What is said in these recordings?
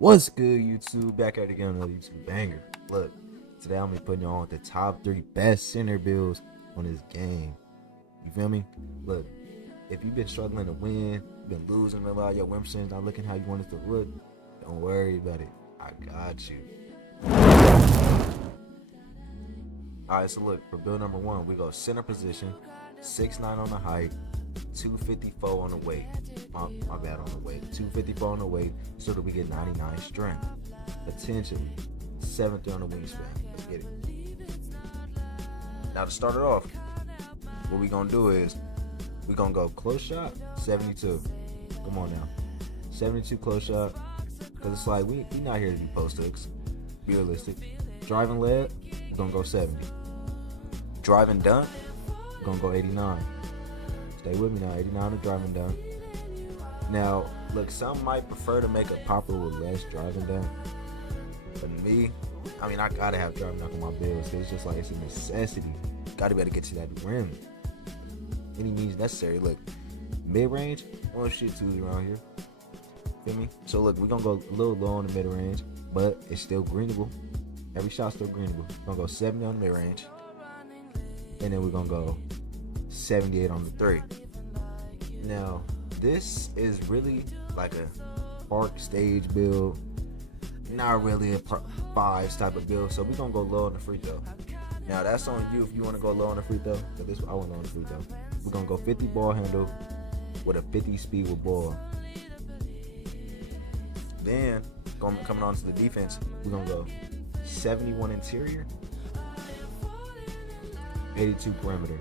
What's good, YouTube? Back at it again, another YouTube banger. Look, today I'm gonna be putting y'all on the top 3 best center builds on this game. You feel me? Look, if you've been struggling to win, been losing a lot of your win percentage, not looking how you want it to look, don't worry about it. I got you. Alright, so look, for build number 1, we go center position, 6'9" on the height, 254 on the weight. My bad on the weight. 254 on the weight so that we get 99 strength. Potentially 73 on the wingspan. Let's get it. Now to start it off, what we gonna do is we gonna go close shot 72. Come on now. 72 close shot. Cause it's like we not here to do post hooks. Be realistic. Driving leg, we're gonna go 70. Driving dunk, we're gonna go 89. Stay with me now, 89 to driving dunk. Now, look, some might prefer to make a popper with less driving dunk. But me, I mean, I gotta have driving dunk on my builds. It's just like it's a necessity. Gotta be able to get to that rim. Any means necessary. Look, mid-range, one shit twos around here. Feel me? So look, we're gonna go a little low on the mid-range, but it's still greenable. Every shot's still greenable. We're gonna go 70 on the mid-range. And then we're gonna go 78 on the 3. Now, this is really like a park stage build, not really a fives type of build. So we're gonna go low on the free throw. Now that's on you if you want to go low on the free throw. But this I went low on the free throw. We're gonna go 50 ball handle with a 50 speed with ball. Then coming on to the defense, we're gonna go 71 interior, 82 perimeter.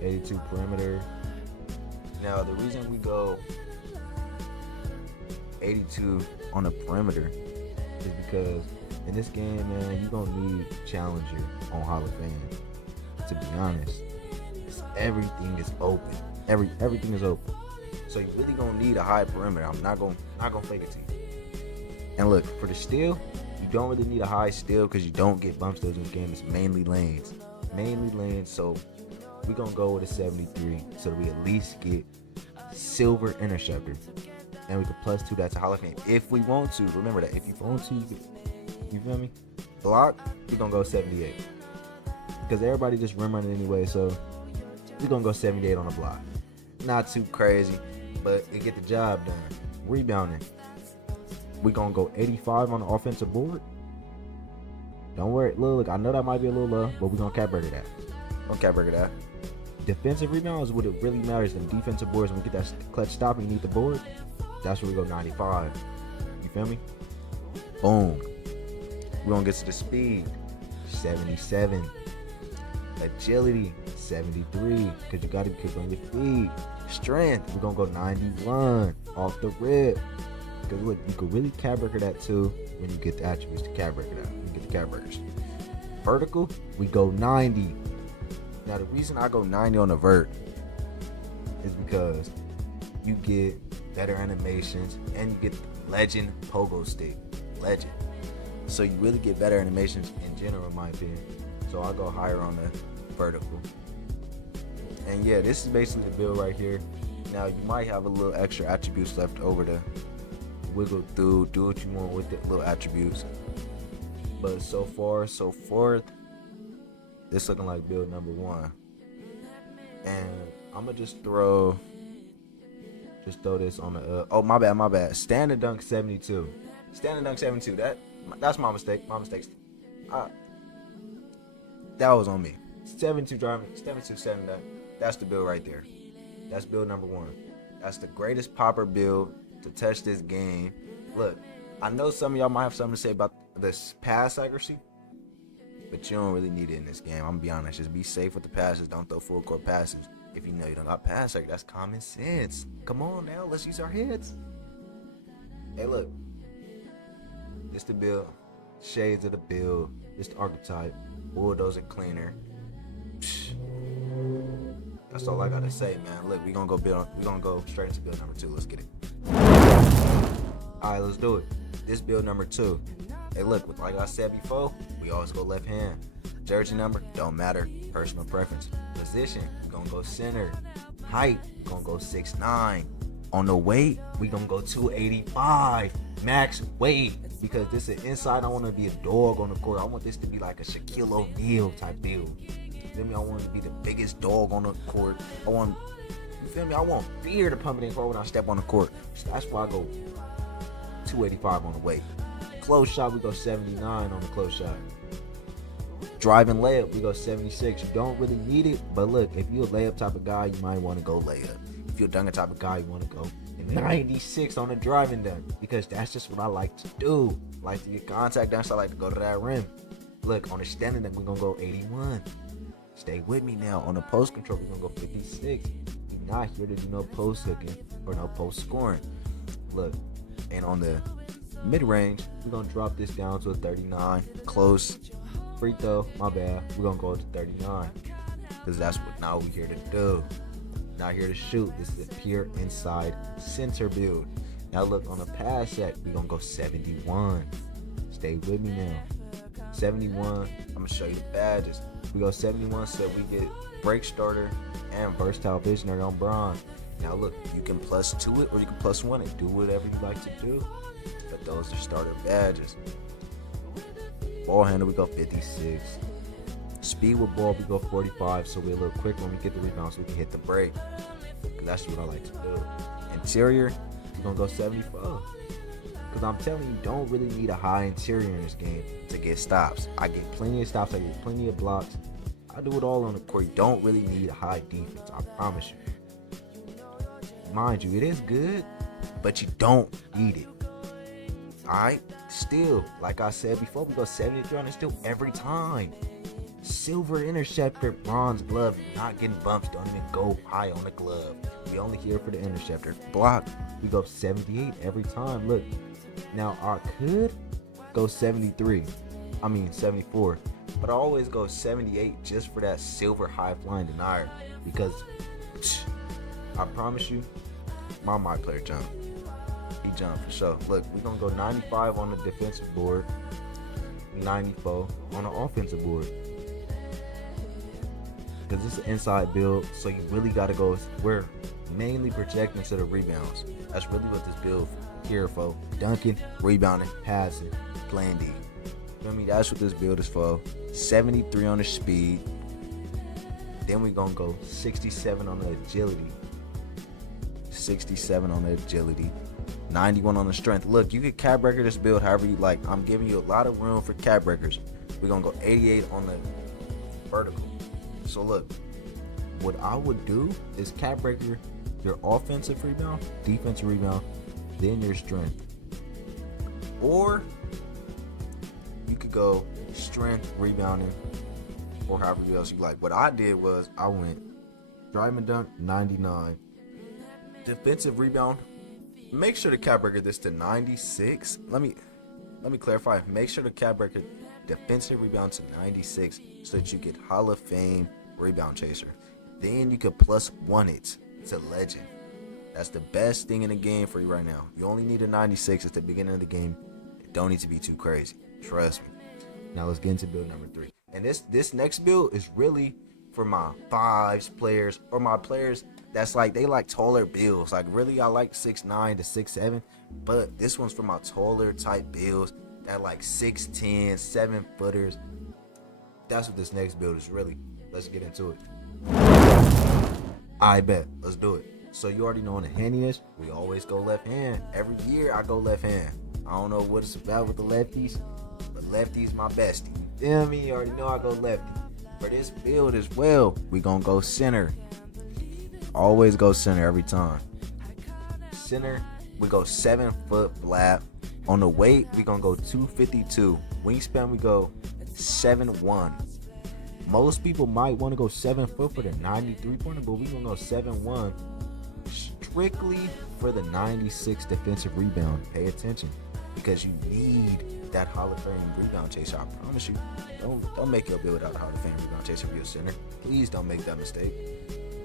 82 perimeter. Now the reason we go 82 on the perimeter is because in this game, man, you're gonna need challenger on HALLOFFAME. To be honest, everything is open. Everything is open. So you really gonna need a high perimeter. I'm not gonna fake it to you. And look, for the steal, you don't really need a high steal because you don't get bump steals in the game. It's mainly lanes. So we're gonna go with a 73 so that we at least get silver interceptor. And we can +2 that to HALLOFFAME if we want to. Remember that. If you want to, you feel me? Block, we're gonna go 78. Because everybody just rim running anyway, so we're gonna go 78 on the block. Not too crazy, but it get the job done. Rebounding, we're gonna go 85 on the offensive board. Don't worry, look, I know that might be a little low, but we're gonna cap burger that. Defensive rebounds, what it really matters. The defensive boards, when we get that clutch stop and you need the board, that's where we go 95. You feel me? Boom. We're gonna get to the speed, 77. Agility, 73, because you gotta be quick on your feet. Strength, we're gonna go 91 off the rip. Because look, you can really cap burger that too when you get the attributes to cap burger that. You get the cap burgers. Vertical, we go 90. Now the reason I go 90 on the vert is because you get better animations and you get legend pogo stick. Legend. So you really get better animations in general in my opinion. So I'll go higher on the vertical. And yeah, this is basically the build right here. Now you might have a little extra attributes left over to wiggle through, do what you want with the little attributes. But so far, so forth, this looking like build number 1. And I'm gonna just throw this on the oh my bad. Standing dunk 72. Standing dunk 72. That's my mistake. That was on me. 72 driving, 72 standing dunk. That's the build right there. That's build number 1. That's the greatest popper build to touch this game. Look, I know some of y'all might have something to say about this pass accuracy, but you don't really need it in this game. I'm gonna be honest. Just be safe with the passes. Don't throw full court passes. If you know you don't got pass accuracy, that's common sense. Come on now, let's use our heads. Hey, look. This the build. Shades of the build. This the archetype. Bulldozer cleaner. Psh. That's all I gotta say, man. Look, we gonna go straight into build number 2. Let's get it. Alright, let's do it. This build number 2. Hey, look, like I said before, we always go left hand. Jersey number, don't matter. Personal preference. Position, we're gonna go center. Height, we're gonna go 6'9". On the weight, we gonna go 285 max weight, because this is inside. I want to be a dog on the court. I want this to be like a Shaquille O'Neal type build. You feel me? I want to be the biggest dog on the court. You feel me? I want fear to pump it in court when I step on the court. So that's why I go 285 on the weight. Close shot, we go 79 on the close shot. Driving layup, we go 76. You don't really need it, but look, if you're a layup type of guy, you might want to go layup. If you're a dunker type of guy, you want to go 96 on the driving dunk, because that's just what I like to do. I like to get contact dunk, so I like to go to that rim. Look, on the standing dunk, we're going to go 81. Stay with me now. On the post control, we're going to go 56. We're not here to do no post hooking or no post scoring. Look, and on the mid-range, we're going to drop this down to a 39. Close. Free throw, my bad. We're going to go to 39, because that's what now we're here to do. Not here to shoot. This is a pure inside center build. Now look, on the pass set, we're going to go 71. Stay with me now. 71, I'm going to show you the badges. We go 71, so we get break starter and versatile visionary on bronze. Now look, you can +2 it or you can +1 it. Do whatever you like to do. But those are starter badges. Ball handle, we go 56. Speed with ball, we go 45, so we're a little quicker when we get the rebound so we can hit the break. That's what I like to do. Interior, we're going to go 74. Because I'm telling you, don't really need a high interior in this game to get stops. I get plenty of stops, I get plenty of blocks. I do it all on the court. You don't really need a high defense, I promise you. Mind you, it is good, but you don't need it. Alright? Still, like I said before, we go 73 on it still every time. Silver interceptor, bronze glove, not getting bumps, don't even go high on the glove. We only here for the interceptor. Block, we go 78 every time. Look, now I could go 74, but I always go 78 just for that silver high flying denier, because I promise you, my player jump. He jumped for sure. Look, we're gonna go 95 on the defensive board, 94 on the offensive board. Because it's an inside build, so you really got to go. We're mainly projecting to the rebounds. That's really what this build here for. Dunking, rebounding, passing, playing D. Feel me? That's what this build is for. 73 on the speed. Then we're going to go 67 on the agility. 67 on the agility. 91 on the strength. Look, you can cap breaker this build however you like. I'm giving you a lot of room for cap breakers. We're going to go 88 on the vertical. So look, what I would do is cap breaker your offensive rebound, defensive rebound, then your strength. Or you could go strength, rebounding, or however else you like. What I did was I went driving dunk 99, defensive rebound. Make sure to cap breaker this to 96. Let me clarify. Make sure to cap breaker defensive rebound to 96 so that you get Hall of Fame rebound chaser. Then you could +1 it to legend. That's the best thing in the game for you right now. You only need a 96 at the beginning of the game. It don't need to be too crazy. Trust me. Now let's get into build number 3. And this next build is really for my 5s players, or my players that's like, they like taller builds. Like really, I like 6'9" to 6'7", but this one's for my taller type builds that like 6'10", 7-footers. That's what this next build is really. Let's get into it. I bet. Let's do it. So you already know on the handiness, we always go left hand. Every year I go left hand. I don't know what it's about with the lefties, but lefties my bestie. You feel me? You already know I go lefty. For this build as well, we gonna go center. Always go center every time. Center, we go 7-foot flat. On the weight, we gonna go 252. Wingspan, we go 7'1". Most people might want to go 7 foot for the 93-pointer, but we gonna go 7'1", strictly for the 96 defensive rebound. Pay attention, because you need that Hall of Fame rebound chaser. I promise you, don't make your build without a Hall of Fame rebound chaser for your center. Please don't make that mistake.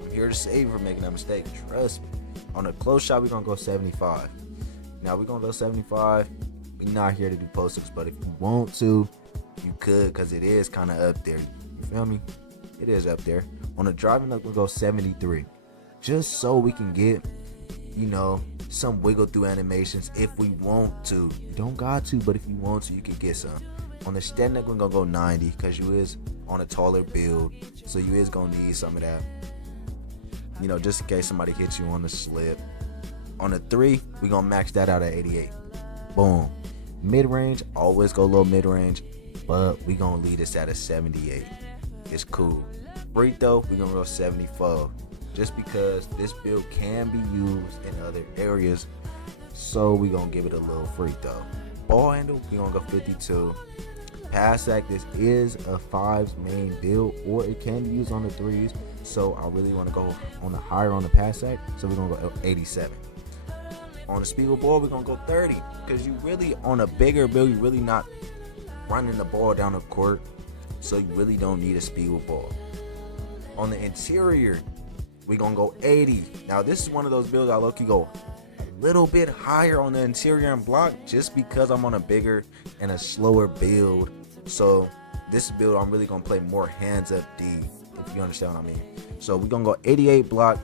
I'm here to save you from making that mistake. Trust me. On a close shot, we're gonna go 75. Now we're gonna go 75. We're not here to do post-ups, but if you want to, you could, because it is kind of up there. You feel me? It is up there. On the driving up, we'll go 73. Just so we can get you know, some wiggle through animations if we want to. You don't got to, but if you want to, you can get some. On the steady neck, we're gonna go 90 because you is on a taller build, so you is gonna need some of that, you know, just in case somebody hits you on the slip. On the 3, we're gonna max that out at 88. Boom. Mid-range, always go low mid-range, but we gonna leave this at a 78. It's cool. Free throw, we're gonna go 74, just because this build can be used in other areas, so we gonna give it a little free throw. Ball handle, we gonna go 52. Pass act, this is a 5's main build, or it can be used on the 3s, so I really want to go on the higher on the pass act, so we're gonna go 87. On the speed with ball, we're gonna go 30, because you really, on a bigger build, you really not running the ball down the court, so you really don't need a speed with ball. On the interior, we're gonna go 80. Now this is one of those builds I low-key go a little bit higher on the interior and block, just because I'm on a bigger and a slower build. So this build, I'm really gonna play more hands up D, if you understand what I mean. So we're gonna go 88 block,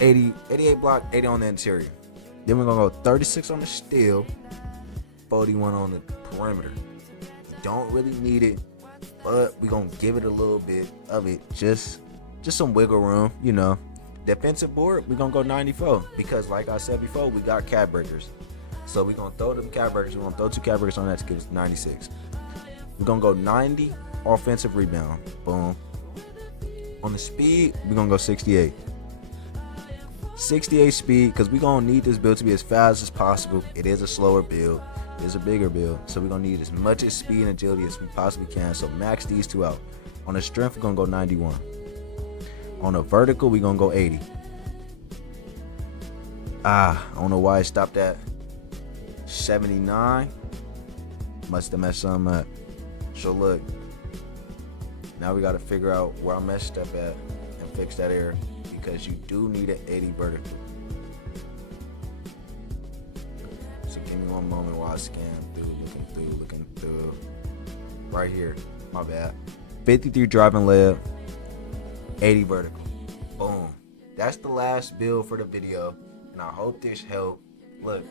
88 block, 80 on the interior. Then we're gonna go 36 on the steal, 41 on the perimeter. Don't really need it, but we're gonna give it a little bit of it, just some wiggle room, you know. Defensive board, we're gonna go 94, because like I said before, we got cat breakers. So we're gonna throw them cat breakers. We're gonna throw 2 cat breakers on that to give us 96. We're gonna go 90 offensive rebound. Boom. On the speed, we're gonna go 68. 68 speed, because we're gonna need this build to be as fast as possible. It is a slower build, it is a bigger build, so we're gonna need as much as speed and agility as we possibly can. So max these 2 out. On the strength, we're gonna go 91. On the vertical, we're gonna go 80. I don't know why I stopped at 79. Must have messed something up. So look, now we gotta figure out where I messed up at and fix that error, because you do need an 80 vertical. So give me one moment while I scan through, looking through. Right here, my bad. 53 driving layup, 80 vertical. Boom. That's the last build for the video, and I hope this helped. Look,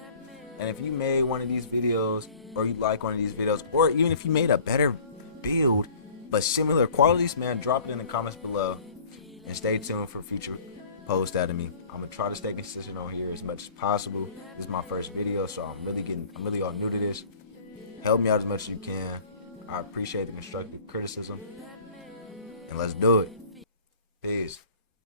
and if you made one of these videos, or you like one of these videos, or even if you made a better build but similar qualities, man, drop it in the comments below, and stay tuned for future posts out of me. I'm gonna try to stay consistent on here as much as possible. This is my first video, so I'm really all new to this. Help me out as much as you can. I appreciate the constructive criticism, and let's do it. Peace.